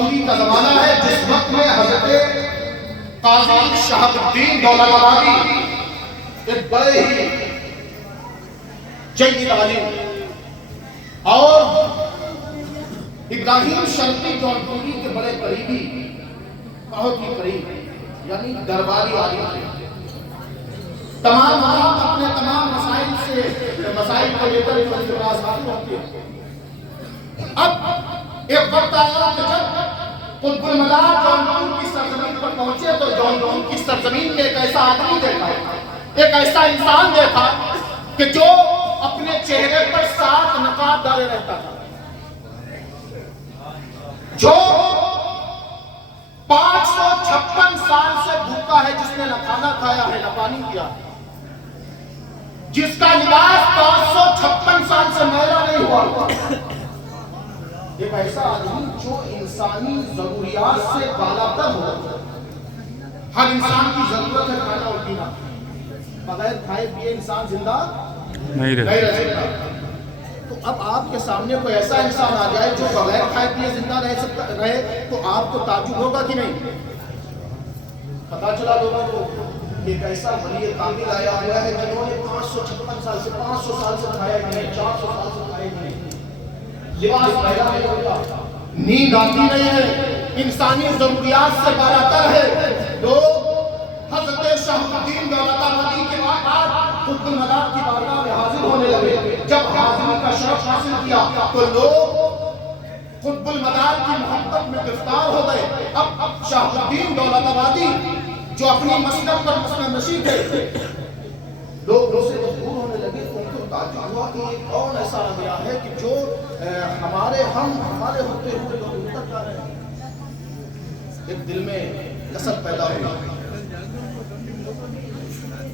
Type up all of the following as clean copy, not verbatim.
جونپوری کا زمانہ ہے جس وقت میں حضرت قاضی شہاب الدین دولت آبادی ایک بڑے ہی جید عالم اور ابراہیم شرقی جونپوری کے بڑے قریبی، بہت ہی قریب، یعنی درباری عالم تھے۔ تمام حالات اپنے تمام مسائل کو لے کر ان کے پاس حاضر ہوتے ہیں۔ اب ایک وقت آیا کہ جب قطب المدار جونپور کی سرزمین پر پہنچے تو جونپور کی سرزمین میں ایک ایسا آدمی دیکھا، ایک ایسا انسان دیکھا کہ جو اپنے چہرے پر 7 نقاب ڈالے رہتا تھا، جو 556 سال سے بھوکا ہے، جس نے نہ کھانا کھایا ہے نہ پانی پیا، جس کا لباس 556 سال سے میلا نہیں ہوا، ایک ایسا آدمی جو انسانی ضروریات سے بالا تر ہو۔ ہر انسان کی ضرورت ہے کھانا اور پینا، بغیر کھائے پیے انسان زندہ نہیں رہ سکتا۔ تو اب آپ کے سامنے کوئی ایسا انسان آ جائے جو بغیر کھائے پیے زندہ رہے تو آپ کو تعجب ہوگا کہ نہیں؟ پتا چلا لوگوں کو ایک ایسا ولی کامل آیا ہوا ہے جنہوں نے 556 سال سے 500 سال سے کھایا نہیں، 400 سال سے کھایا نہیں، لباس پہنا نہیں ہوتا، نیند آتی نہیں ہے، انسانی ضروریات سے بالاتر ہے۔ لوگ حضرت شہاب الدین دولت آبادی کے بعد قطب المدار کی بارگاہ میں حاضر ہونے لگے۔ جب حاضری کا شرف حاصل کیا تو لوگ قطب المدار کی محبت میں گرفتار ہو گئے۔ اب شہاب الدین دولت آبادی جو اپنی مسلک پر مسلم نشین تھے، لوگ ان سے دور ہونے لگے۔ ان کو تعجب ہوا کہ یہ کون ایسا آ گیا ہے کہ جو ہمارے ہوتے ہوئے لوگ اتر جا رہے ہیں۔ ایک دل میں کسر پیدا ہوئی۔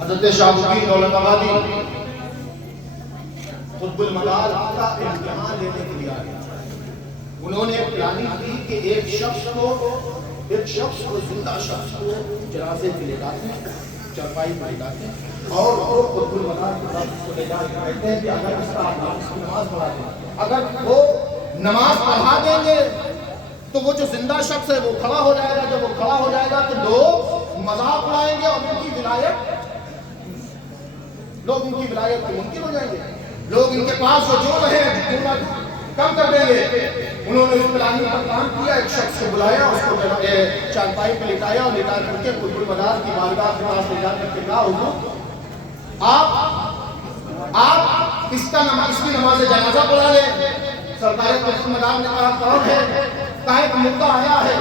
حضرت شہاب الدین دولت آبادی قطب المدار کا امتحان لینے کے لیے آئے۔ انہوں نے پلاننگ کی کہ ایک شخص کو زندہ شخص کو جنازے کے لے جاتے ہیں، چرپائی پر لاتے ہیں اور وہ قطب المدار کے پاس اس کو لے جا کے کہتے ہیں کہ اگر اس کا نماز پڑھا دیں، اگر وہ نماز پڑھا دیں گے تو وہ جو زندہ شخص ہے وہ کھڑا ہو جائے گا۔ جب وہ کھڑا ہو جائے گا تو لوگ مذاق اڑائیں گے اور ان کی ولایت ممکن ہو جائیں گے۔ لوگ ان کے پاس وہ جو رہے کم کر دیں گے۔ انہوں نے اس پلاننگ پر کام کیا، ایک شخص کو بلایا، اس کو چارپائی پہ لٹایا اور لٹا کر کے قطب المدار کی بارگاہ کے پاس لے جا کر کے کہا، حضور آپ اس کی نماز جنازہ پڑھا لیں۔ سرکار قطب المدار نے کہا کون ہے؟ کہا ایک مردہ آیا ہے۔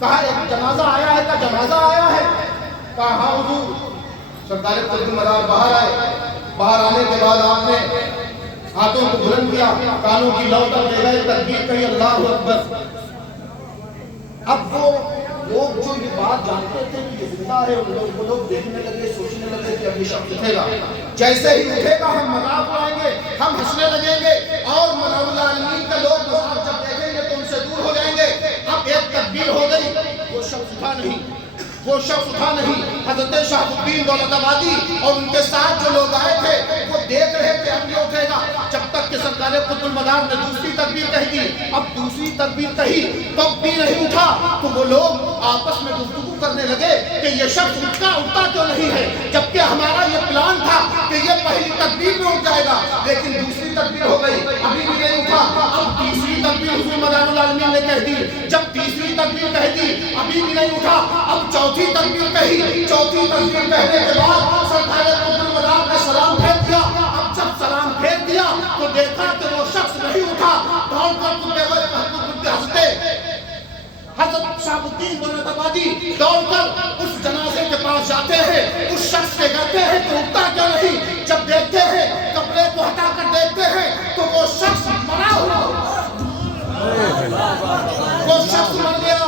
کہا ایک جنازہ آیا ہے؟ کہا جنازہ آیا ہے؟ کہا ہاں حضور۔ سرکار قطب المدار باہر آئے۔ باہر آنے کے بعد آپ نے ہاتھوں کو بلند کیا، کانوں کی لو تک لے گئے، تکبیر کہی، اللہ اکبر۔ اب وہ لوگ جو یہ بات جانتے تھے کہ یہ زندہ ہے، وہ لوگ دیکھنے لگے، سوچنے لگے کہ اب یہ شخص اٹھے گا، جیسے ہی اٹھے گا ہم مذاق اڑائیں گے، ہم ہنسنے لگیں گے اور منور العالمین کے لوگ مذاق جب دیکھیں گے تو ان سے دور ہو جائیں گے۔ اب ایک تکبیر ہو گئی، وہ شخص اٹھا نہیں۔ حضرت شہاب الدین دولت آبادی اور ان کے ساتھ جو لوگ آئے تھے وہ دیکھ رہے تھے اب یہ اٹھے گا، جب تک کہ سرکار قطب المدار نے دوسری تکبیر کہی تھی۔ اب دوسری تکبیر کہی تب بھی نہیں اٹھا تو وہ لوگ آپس میں گفتگو کرنے لگے کہ یہ شخص اٹھتا کیوں نہیں ہے، جبکہ ہمارا یہ پلان تھا کہ یہ پہلی تکبیر میں اٹھ جائے گا، لیکن دوسری تکبیر ہو گئی ابھی بھی نہیں اٹھا۔ اب تیسری تکبیر حضور مدار العالمین نے کہہ دی، جب تیسری تکبیر کہہ دی ابھی بھی نہیں اٹھا۔ اب چوتھی تکبیر کہی، چوتھی تکبیر کہنے کے بعد سرکار قطب المدار نے سلام پھیر دیا۔ اب جب سلام پھیر دیا تو دیکھا کہ وہ شخص نہیں اٹھا، دوڑ کر حضرت شہاب الدین دولت آبادی دوڑ کر اس جنازے کے پاس جاتے ہیں، اس شخص سے کہتے ہیں کہ اٹھتا کیوں نہیں؟ جب دیکھتے ہیں کپڑے کو ہٹا کر دیکھتے ہیں تو وہ شخص مرا ہوا، وہ شخص مر گیا۔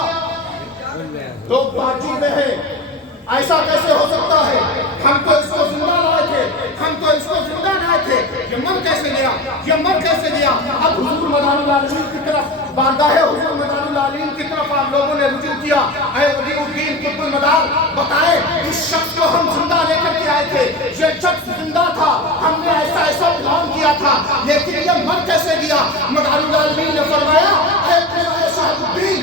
لوگ تعجب میں ہیں، ایسا کیسے ہو سکتا ہے؟ ہم تو اس کو زندہ لائے تھے، یہ مر کیسے گیا؟ اب حضور مدار العالمین کی طرف بارگاہ حضور مدار العالمین کی طرف آپ لوگوں نے رجوع کیا۔ اے ولی الدین قطب المدار بتائے، اس شخص کو ہم زندہ لے کر کے آئے تھے، یہ شخص زندہ تھا، ہم نے ایسا پلان کیا تھا، لیکن یہ مر کیسے گیا؟ مدار العالمین نے فرمایا، اے شہاب الدین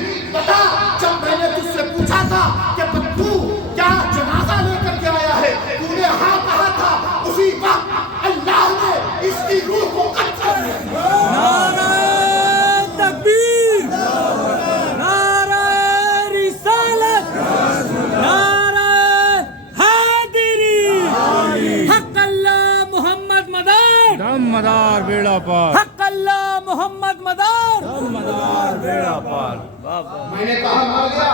میں نے کہا مر گیا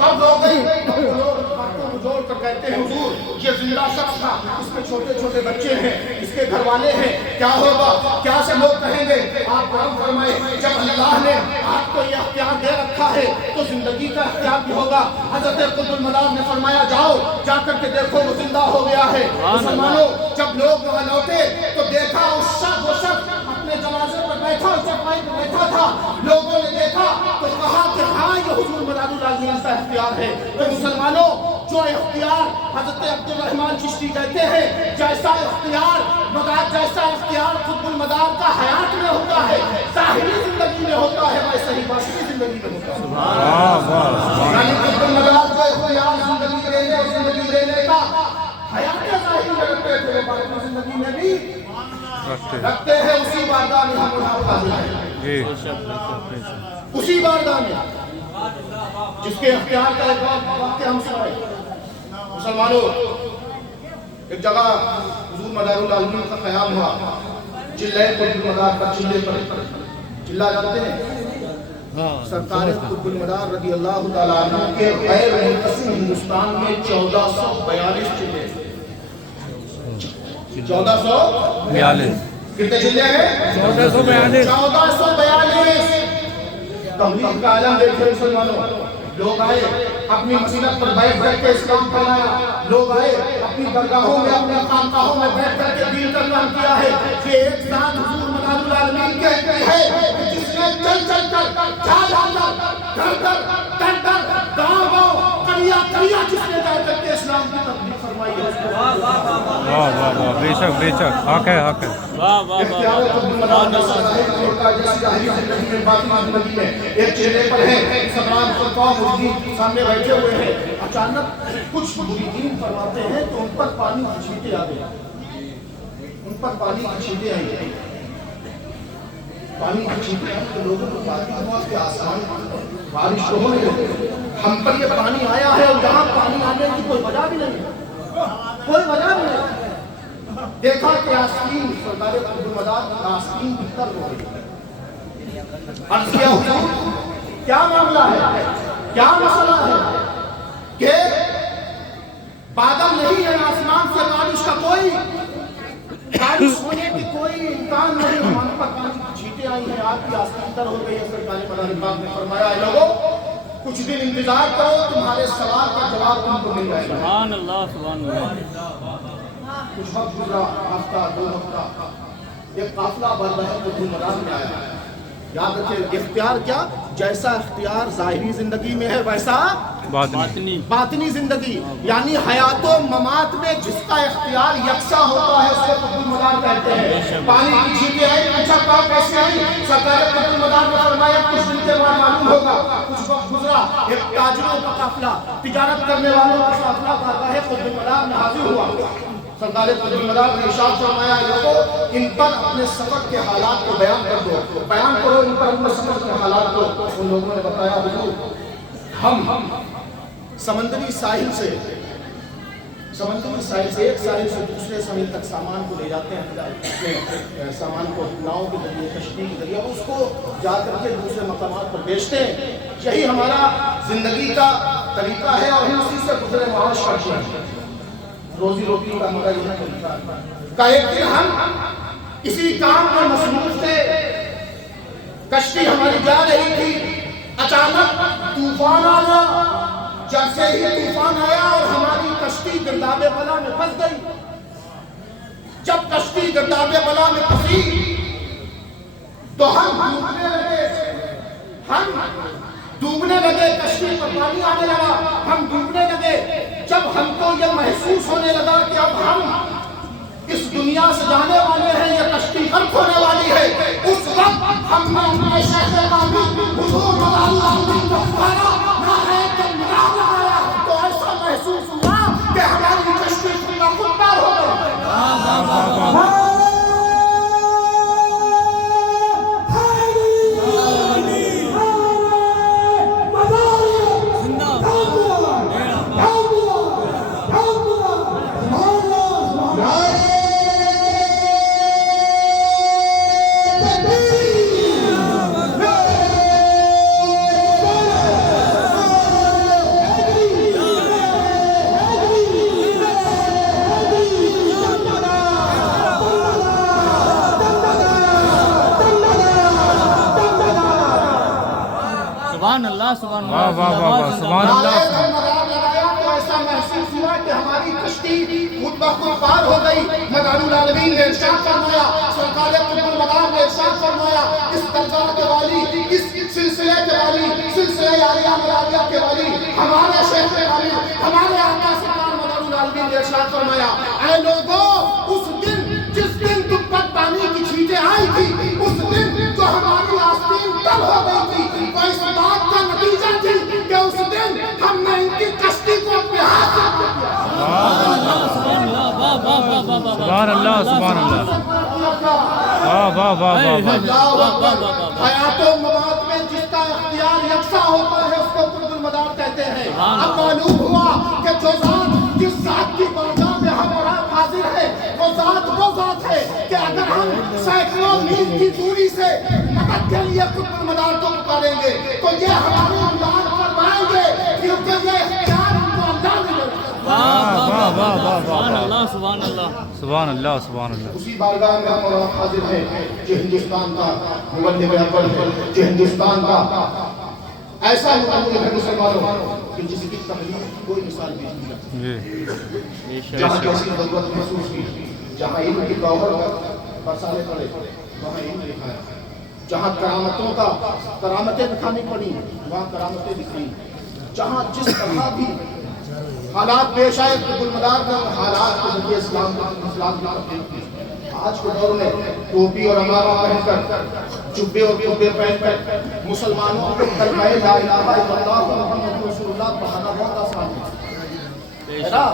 کب ہو گئی؟ لوگ ہاتھوں کو جوڑ کر کہتے ہیں حضور یہ زندہ شخص تھا، اس میں چھوٹے چھوٹے بچے ہیں، اس کے گھر والے ہیں، کیا ہوگا؟ کیا سے لوگ کہیں گے؟ آپ کرم فرمائے جب اللہ نے آپ کو یہ اختیار دے رکھا ہے تو زندگی کا اختیار بھی ہوگا۔ حضرت قطب المنار نے فرمایا جاؤ جا کر کے دیکھو وہ زندہ ہو گیا ہے۔ مسلمانوں جب لوگ وہاں لوٹے تو دیکھا اس شخص وہ شخص اپنے جنازے پر بیٹھا، چٹائی پر بیٹھا تھا۔ لوگوں نے دیکھا تو کہا کہ ہاں یہ حضور مدار العالمین کا اختیار ہے۔ تو مسلمانوں جو اختیار حضرت عبد الرحمن چشتی کہتے ہیں جیسا اختیار قطب المدار کا حیات میں ہوتا ہے، ظاہری زندگی میں ہوتا ہے، ویسا ہی باطنی زندگی میں ہوتا ہے۔ یعنی قطب المدار کا اختیار زندگی لینے کا حیات ظاہری میں رکھتے تھے، باطنی زندگی میں بھی رکھتے ہیں۔ اسی بارگاہ میں ہم حاضر ہیں، اسی بارگاہ میں جس کے اختیار کا ایک واقعہ ہم سنائے۔ مسلمانوں ایک جگہ حضور مدار العالمین کا قیام ہوا، چلے قطب المدار پر، چلے پر چلا جاتے ہیں۔ سرکار قطب المدار رضی اللہ تعالیٰ عنہ کے غیر منقسم ہندوستان میں 1442 چلے، 1442 کتنے چلے ہیں؟ 1442 تبلیغ کا عالم دیکھے مسلمانوں۔ لوگ آئے اپنی مسجد پر بیٹھ کے اسلام پھیلایا، لوگ آئے اپنی درگاہوں میں اپنے خانقاہوں میں بیٹھ کر کے دین کا کام کیا ہے۔ یہ ایک ذات حضور مدار العالمین کہتے ہیں کہ جس نے چل چل کر جا جا کر گاؤں گاؤں قریہ جس نے جا کر کے اسلام کی تبلیغ فرمائی ہے۔ بے شک بے شک، حق ہے حق ہے۔ اختیار قطب المدار کا ظاہر جیسی ظاہری زندگی میں باطنی زندگی میں ایک چہرے پر ہے سبران خلفاء مریدین سامنے بیٹھے ہوئے ہیں۔ اچانک کچھ مریدین فرماتے ہیں تو ان پر پانی کی چھینٹیں آ گئی، ان پر پانی کی چھینٹیں آئی، پانی کی چھینٹیں آئی تو لوگوں کو معلوم ہوا کہ آسمان بارش تو ہونے لگی، ہم پر یہ پانی آیا ہے اور یہاں پانی آنے کی کوئی وجہ بھی نہیں ہے، کوئی وجہ بھی نہیں۔ دیکھا کہ آستین سرکار قطب المدار کی آستین بہتر ہو گئی۔ عرض کیا حضور کیا معاملہ ہے، کیا مسئلہ ہے کہ بادل نہیں ہے، آسمان سے بارش کا کوئی بارش ہونے کی کوئی امکان نہیں، ہمارے پر پانی کی چھینٹیں آئی ہیں، آپ کی آستین تر ہو گئی ہے۔ سرکار مدار پاک نے فرمایا ہے لوگوں کچھ دن انتظار کرو، تمہارے سوال کا جواب تم کو مل جائے گا۔ سبحان اللہ سبحان اللہ۔ کچھ وقت گزرا، ہفتہ دو ہفتہ، ایک قافلہ بارگاہ قطب المدار میں آیا۔ یاد رکھیں اختیار کیا؟ جیسا اختیار ظاہری زندگی میں ہے ویسا باطنی زندگی، یعنی حیات و ممات میں جس کا اختیار یکساں ہوتا ہے اس کو قطب المدار کہتے ہیں۔ پانی کی چھینٹیں آئی، اچھا کہا کیسے آئی؟ سرکار قطب المدار نے فرمایا کچھ دن کے بعد معلوم ہوگا۔ کچھ وقت گزرا، ایک تاجروں کا قافلہ، تجارت کرنے والوں کا قافلہ بارگاہ قطب المدار میں حاضر ہوا۔ سرکار قطب المدار نے ارشاد فرمایا لوگوں ان پر اپنے سفر کے حالات کو بیان کر دو، بیان کرو ان پر اپنے سفر کے حالات کو۔ ان لوگوں نے بتایا حضور ہم سمندری ساحل سے ایک ساحل سے دوسرے ساحل تک سامان کو لے جاتے ہیں، اپنے سامان کو ناؤ کے ذریعے، کشتی کے ذریعے اس کو جا کر کے دوسرے مقامات پر بیچتے ہیں، یہی ہمارا زندگی کا طریقہ ہے اور ہم اسی سے گزرے معاش کرتے ہیں، روزی روٹی کا ہمارا یہ طریقہ ہے۔ کہ ایک دن ہم اسی کام میں مصروف تھے، کشتی ہماری جا رہی تھی، اچانک طوفان آیا، جیسے ہی طوفان آیا اور ہماری کشتی گرداب بلا میں پھنس گئی۔ جب کشتی گرداب بلا میں پھنسی تو ہم ڈوبنے لگے، کشتی پر پانی آنے لگا، ہم ڈوبنے لگے۔ جب ہم کو یہ محسوس ہونے لگا کہ اب ہم اس دنیا سے جانے والے ہیں، یہ کشتی غرق ہونے والی ہے، اس وقت ہم نے اپنے شیخ قامی حضور مدار العالمین کو پکارا، نعرہ تکبیر لگایا، تو ایسا محسوس ہوا کہ ہماری کشتی خوددار ہو گئی۔ سبحان اللہ سبحان واہ واہ واہ واہ سبحان نعرہ اللہ مدار لگایا تو ایسا محسوس ہوا کہ ہماری کشتی خود بخود پار ہو گئی. مدار العالمین نے ارشاد فرمایا, سرکار قطب المدار نے ارشاد فرمایا, اس درگاہ کے والی, اس سلسلے کے والی, سلسلہ عالیہ ملاویہ کے والی, ہمارے شیخ عالم, ہمارے آقا سرکار مدار العالمین نے ارشاد فرمایا, اے لوگوں, اس دن جس دن تم پر پانی کی چھینٹیں آئی تھی, اس دن جو ہماری آستین تب ہو گئی تھی, وہ اس بات کا نتیجہ تھی کہ اس دن ہم نے ان کی کشتی کو اپنے ہاتھ سے پکڑ لیا. سبحان اللہ واہ واہ واہ واہ واہ سبحان اللہ سبحان اللہ واہ واہ واہ واہ واہ حیات و ممات میں جس کا اختیار یکساں ہوتا ہے اس کو قطب المدار کہتے ہیں. اب معلوم ہوا کہ جو ذات جس ذات کی بارگاہ میں ہم اور آپ حاضر ہے, وہ ذات ہے کہ اگر ہم سینکڑوں میل کی دوری سے مدد کے لیے قطب المدار کو پکاریں گے تو یہ ہمارے امداد فرمائیں گے, کیونکہ یہ اختیار ان کو اللہ نے دیا. واہ واہ واہ سبحان واہ اللہ سبحان اللہ سبحان اللہ سبحان اللہ اسی بارگاہ میں ہم اور آپ حاضر ہیں جو ہندوستان کا مبلغ اول ہے, جو ہندوستان کا ایسا مبلغ ہے مسلمانوں کہ جس کی تبلیغ کی کوئی مثال بھی نہیں ہے. جی جہاں کیسی ضرورت محسوس کی, جہاں علم کی گوہر برسانے پڑے وہاں علم دکھایا, جہاں کرامتیں دکھانی پڑی وہاں کرامتیں دکھائیں, جہاں جس طرح بھی حالات پیش آئے قطب المدار کا حالات کے ذریعے اسلام کی تبلیغ کی. آج کے دور میں ٹوپی اور عمامہ پہن کر, جبے اور جبے پہن کر مسلمانوں کو کلمہ لا الہ الا اللہ محمد رسول اللہ پڑھانا بہت آسان ہے نا.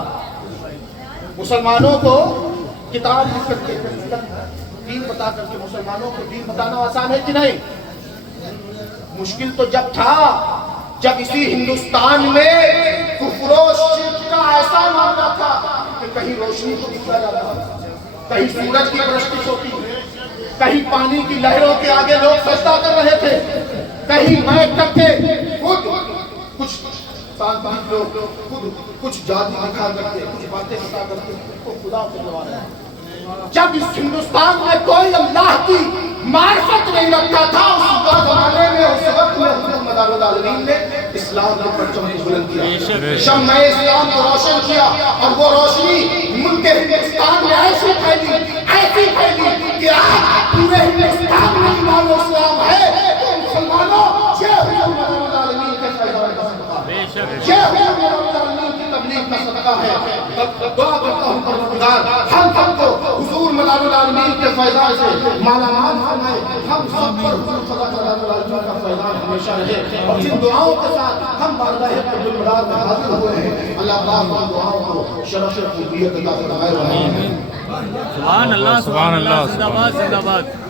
مسلمانوں کو کتاب لکھ کر کے دین بتا کر کے مسلمانوں کو دین بتانا آسان ہے کہ نہیں؟ مشکل تو جب تھا جب اسی ہندوستان میں کفر و شرک کا ایسا معاملہ تھا کہ کہیں روشنی کو دکھایا جاتا تھا, کہیں سورج کی پرستش ہوتی, کہیں پانی کی لہروں کے آگے لوگ سجدہ کر رہے تھے, کہیں میک کر کے خود کچھ لوگ خود کچھ جادو دکھا کرتے, کچھ باتیں بتا کرتے کو خدا سے لوانا. جب اس ہندوستان میں کوئی اللہ کی معرفت نہیں رکھتا تھا, اس زمانے میں اس وقت میں حضور مدار العالمین نے اسلام کا پرچم بلند کیا, شمع اسلام کو روشن کیا, اور وہ روشنی ملک ہندوستان میں ایسی پھیلی کہ آج پورے ہندوستان میں ایمان و اسلام ہے. تو مسلمانوں, یہ حضور مدار العالمین کے فیضان کا صدقہ ہے, یہ حضور مدار العالمین کی تبلیغ کا صدقہ ہے. دعا کرتا ہوں پروردگار ہم سب کو حضور مدار العالمین کے فیضان سے مالا مال فرمائے, ہم سب پر حضور مدار العالمین کا فیضان ہمیشہ رہے, اور جن دعاؤں کے ساتھ ہم بارگاہ قطب المدار میں حاضر ہوئے ہیں, اللہ پاک ان دعاؤں کو شرف قبولیت عطا فرمائے. سبحان اللہ سبحان اللہ زندہ باد زندہ باد.